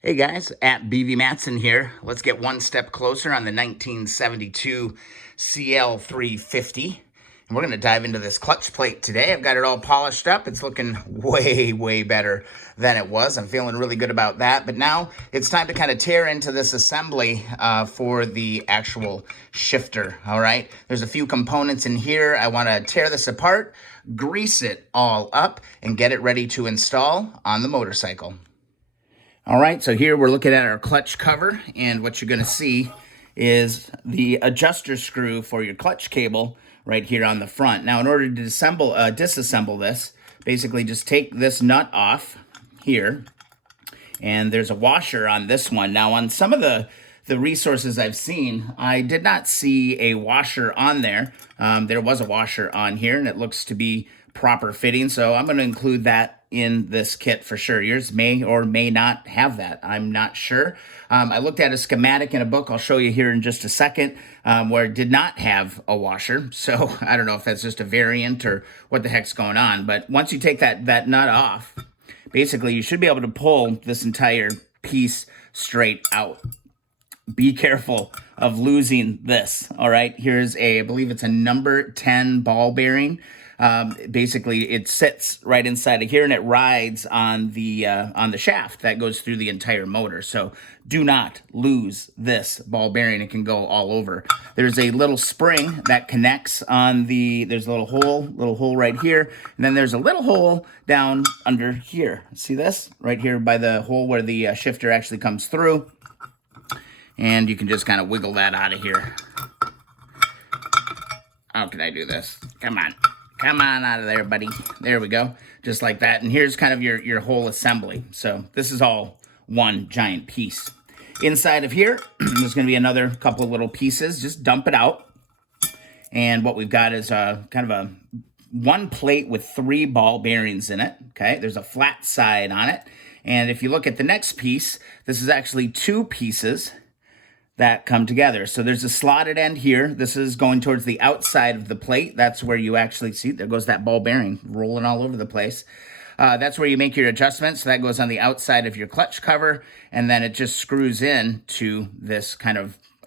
Hey guys, at BV Matson here. Let's get one step closer on the 1972 CL350. And we're going to dive into this clutch plate today. I've got it all polished up. It's looking way better than it was. I'm feeling really good about that. But now it's time to kind of tear into this assembly for the actual shifter, all right? There's a few components in here. I want to tear this apart, grease it all up, and get it ready to install on the motorcycle. All right, so here we're looking at our clutch cover, and what you're going to see is the adjuster screw for your clutch cable right here on the front. Now, in order to disassemble this, basically just take this nut off here, and there's a washer on this one. Now, on some of the resources I've seen, I did not see a washer on there. There was a washer on here, and it looks to be proper fitting, so I'm going to include that in this kit for sure. Yours may or may not have that. I'm not sure. I looked at a schematic in a book I'll show you here in just a second where it did not have a washer. So I don't know if that's just a variant or what the heck's going on. But once you take that nut off, basically you should be able to pull this entire piece straight out. Be careful of losing this. All right, here's I believe it's a number 10 ball bearing. Basically, it sits right inside of here, and it rides on the shaft that goes through the entire motor. So do not lose this ball bearing. It can go all over. There's a little spring that connects on there's a little hole right here, and then there's a little hole down under here. See this? Right here by the hole where the shifter actually comes through. And you can just kind of wiggle that out of here. How can I do this? Come on. Come on out of there, buddy. There we go. Just like that. And here's kind of your whole assembly. So this is all one giant piece. Inside of here, there's going to be another couple of little pieces. Just dump it out. And what we've got is kind of a one plate with 3 ball bearings in it. Okay, there's a flat side on it. And if you look at the next piece, this is actually 2 pieces that come together. So there's a slotted end here. This is going towards the outside of the plate. That's where you actually see, there goes that ball bearing rolling all over the place. That's where you make your adjustments. So that goes on the outside of your clutch cover, and then it just screws in to this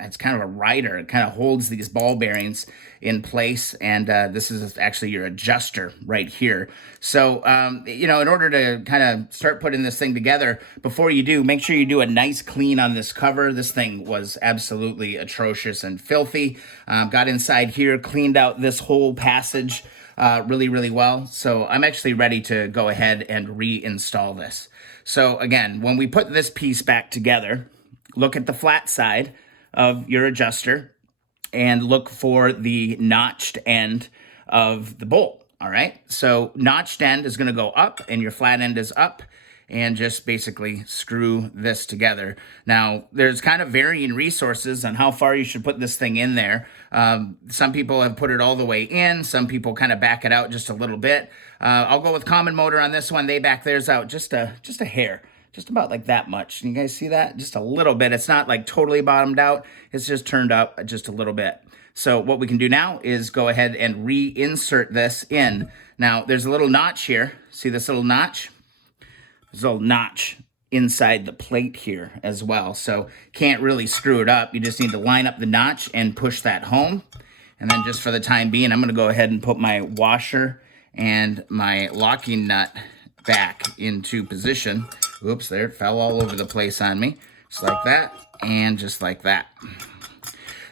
it's kind of a rider. It kind of holds these ball bearings in place, and this is actually your adjuster right here. So, in order to kind of start putting this thing together, before you do, make sure you do a nice clean on this cover. This thing was absolutely atrocious and filthy. Got inside here, cleaned out this whole passage really well. So I'm actually ready to go ahead and reinstall this. So again, when we put this piece back together, look at the flat side of your adjuster and look for the notched end of the bolt. All right, so notched end is going to go up and your flat end is up, and just basically screw this together. Now, there's kind of varying resources on how far you should put this thing in there. Some people have put it all the way in. Some people kind of back it out just a little bit. I'll go with common motor on this one. They back theirs out just a hair. Just about like that much. You guys see that? Just a little bit. It's not like totally bottomed out. It's just turned up just a little bit. So what we can do now is go ahead and reinsert this in. Now, there's a little notch here. See this little notch? There's a little notch inside the plate here as well. So can't really screw it up. You just need to line up the notch and push that home. And then just for the time being, I'm going to go ahead and put my washer and my locking nut back into position. Oops, there, it fell all over the place on me. Just like that, and just like that.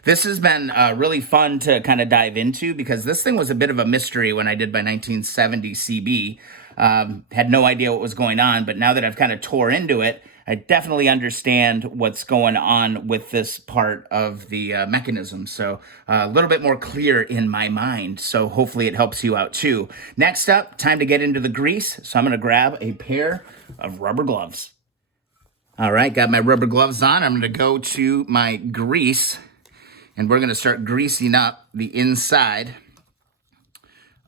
This has been really fun to kind of dive into, because this thing was a bit of a mystery when I did my 1970 CB. Had no idea what was going on, but now that I've kind of tore into it, I definitely understand what's going on with this part of the mechanism. So a little bit more clear in my mind. So hopefully it helps you out too. Next up, time to get into the grease. So I'm going to grab a pair of rubber gloves. All right, got my rubber gloves on. I'm going to go to my grease, and we're going to start greasing up the inside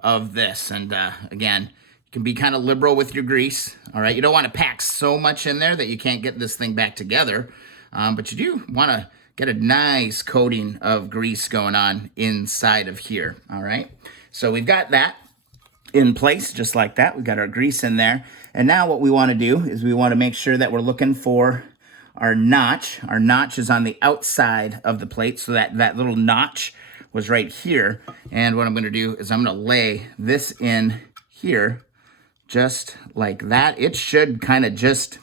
of this. And again, can be kind of liberal with your grease. All right, you don't want to pack so much in there that you can't get this thing back together, but you do want to get a nice coating of grease going on inside of here. All right, so we've got that in place just like that. We've got our grease in there, and now what we want to do is we want to make sure that we're looking for our notch. Our notch is on the outside of the plate, so that little notch was right here. And what I'm going to do is I'm going to lay this in here just like that. It should kind of just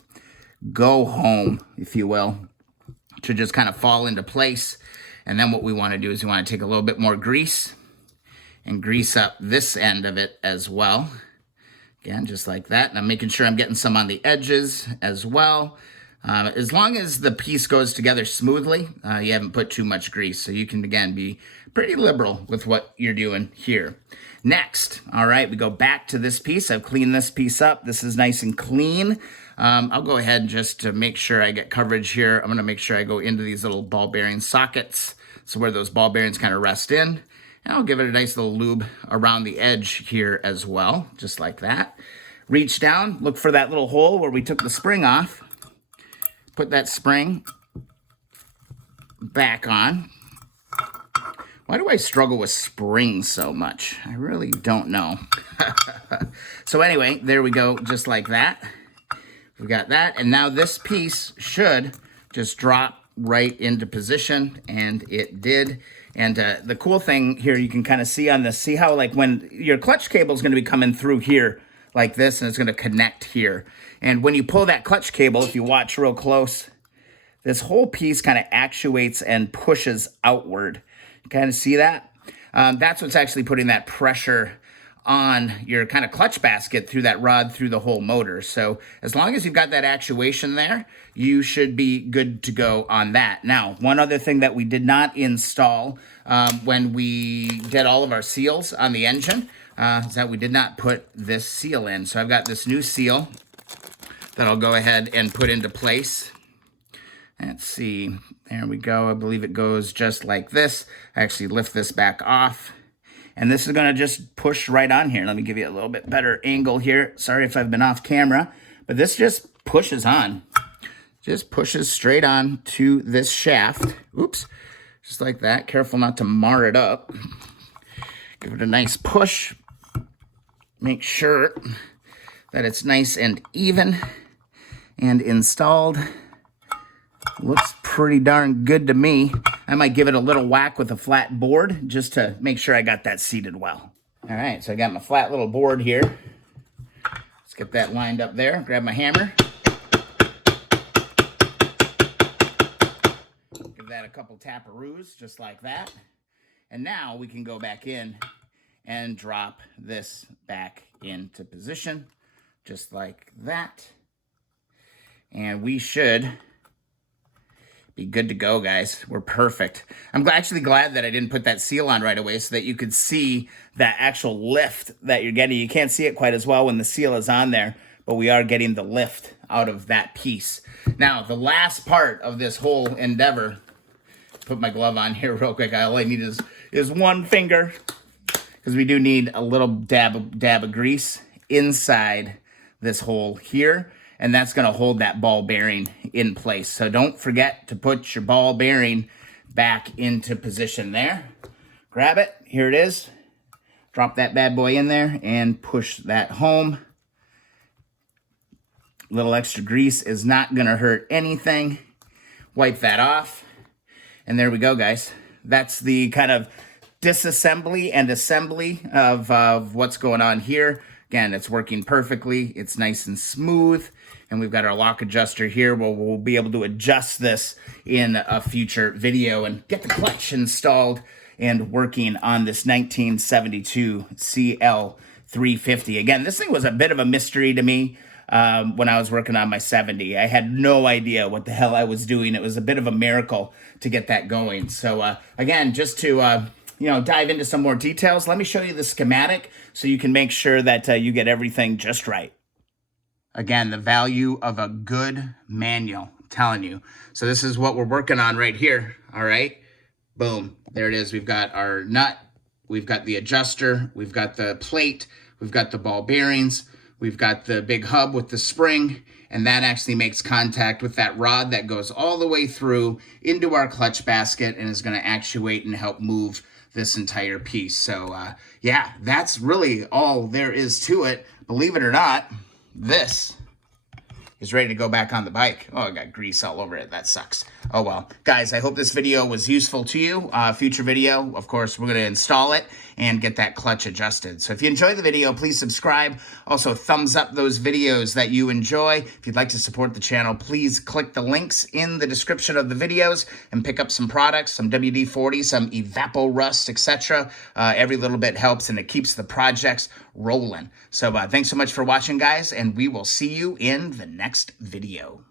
go home, if you will. It should just kind of fall into place. And then what we want to do is we want to take a little bit more grease and grease up this end of it as well. Again, just like that. And I'm making sure I'm getting some on the edges as well. As long as the piece goes together smoothly, you haven't put too much grease. So you can, again, be pretty liberal with what you're doing here. Next, all right, we go back to this piece. I've cleaned this piece up. This is nice and clean. I'll go ahead just to make sure I get coverage here. I'm going to make sure I go into these little ball bearing sockets. So where those ball bearings kind of rest in. And I'll give it a nice little lube around the edge here as well, just like that. Reach down, look for that little hole where we took the spring off. Put that spring back on. Why do I struggle with springs so much? I really don't know. So anyway, there we go, just like that. We got that, and now this piece should just drop right into position, and it did. And the cool thing here, you can kind of see on this, see how like when your clutch cable is going to be coming through here like this, and it's going to connect here. And when you pull that clutch cable, if you watch real close, this whole piece kind of actuates and pushes outward. You kind of see that? That's what's actually putting that pressure on your kind of clutch basket through that rod through the whole motor. So as long as you've got that actuation there, you should be good to go on that. Now, one other thing that we did not install when we did all of our seals on the engine is that we did not put this seal in. So I've got this new seal that I'll go ahead and put into place. Let's see, there we go. I believe it goes just like this. I actually lift this back off. And this is going to just push right on here. Let me give you a little bit better angle here. Sorry if I've been off camera, but this just pushes on. Just pushes straight on to this shaft. Oops, just like that. Careful not to mar it up. Give it a nice push. Make sure that it's nice and even and installed. Looks pretty darn good to me. I might give it a little whack with a flat board just to make sure I got that seated well. All right, so I got my flat little board here. Let's get that lined up there. Grab my hammer. Give that a couple taparoos, just like that. And now we can go back in and drop this back into position, just like that. And we should be good to go, guys. We're perfect. I'm actually glad that I didn't put that seal on right away so that you could see that actual lift that you're getting. You can't see it quite as well when the seal is on there, but we are getting the lift out of that piece. Now, the last part of this whole endeavor, put my glove on here real quick. All I need is one finger, because we do need a little dab of grease inside this hole here. And that's going to hold that ball bearing in place. So don't forget to put your ball bearing back into position there. Grab it. Here it is. Drop that bad boy in there and push that home. A little extra grease is not going to hurt anything. Wipe that off. And there we go, guys. That's the kind of disassembly and assembly of what's going on here. Again, it's working perfectly. It's nice and smooth. And we've got our lock adjuster here where we'll be able to adjust this in a future video and get the clutch installed and working on this 1972 CL350. Again, this thing was a bit of a mystery to me when I was working on my 70. I had no idea what the hell I was doing. It was a bit of a miracle to get that going. So again, just to dive into some more details, let me show you the schematic so you can make sure that you get everything just right. Again, the value of a good manual, I'm telling you. So this is what we're working on right here, all right? Boom, there it is. We've got our nut, we've got the adjuster, we've got the plate, we've got the ball bearings, we've got the big hub with the spring, and that actually makes contact with that rod that goes all the way through into our clutch basket and is going to actuate and help move this entire piece. So yeah, that's really all there is to it. Believe it or not, this is ready to go back on the bike. Oh, I got grease all over it. That sucks. Oh, well. Guys, I hope this video was useful to you. Future video, of course, we're going to install it and get that clutch adjusted. So if you enjoyed the video, please subscribe. Also, thumbs up those videos that you enjoy. If you'd like to support the channel, please click the links in the description of the videos and pick up some products, some WD-40, some Evapo Rust, etc. Every little bit helps, and it keeps the projects rolling. So thanks so much for watching, guys, and we will see you in the next video.